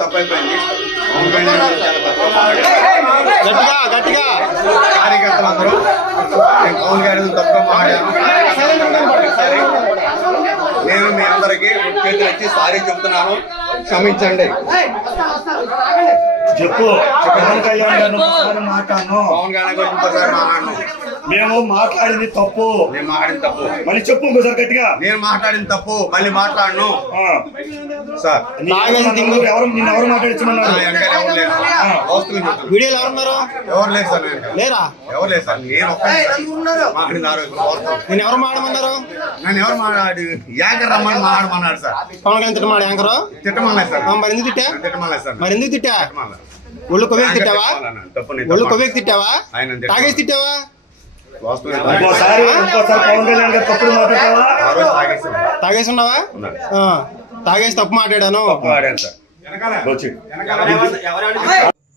తప్పైపోయింది. గట్టిగా కార్యకర్తలందరూ పవన్ గారి తప్పుగా మాట్లాడాను. నేను మీ అందరికీ చేతులు ఇచ్చి సారీ చెప్తున్నాను, క్షమించండి. చెప్పు. పవన్ కళ్యాణ్ గారు మాట్లాడను. పవన్ గారి గురించి ఇంకోసారి మాట్లాడను. మేము మాట్లాడింది తప్పు. నేను మాట్లాడింది తప్పు. మళ్ళీ చెప్పు ఇంకోసారి గట్టిగా. నేను మాట్లాడింది తప్పు, మళ్ళీ మాట్లాడను సార్. ఎవరు మాట్లాడించమన్నారు? వీడియోలు ఎవరున్నారు? ఎవరు లేదు సార్. లేరా? ఎవరు లేదు సార్. నేను మాట్లాడింది ఆ రోజు. నేను ఎవరు మాట్లాడమన్నారు? నన్ను ఎవరు మాట్లాడి యాంకర్ రమ్మని మాట్లాడమన్నాడు సార్. పవన్ కళ్యాణ్ తిట్టమాడు యాంకరు? తిట్టమలేదు సార్. మరి ఎందుకు తిట్టా? తిట్టమలేదు సార్. మరి ఎందుకు తిట్టా? ఒళ్ళు కొవ్వేకి తిట్టావా? ఒళ్ళు కొవ్వేకి తిట్టావా? తాగేసి తిట్టావా? ఇంకోసారి పవన్ కళ్యాణ్ గారు తప్పుడు మాట్లాడతావా? తాగేసి ఉన్నావా? తాగేసి తప్పు మాట్లాడాను. సార్.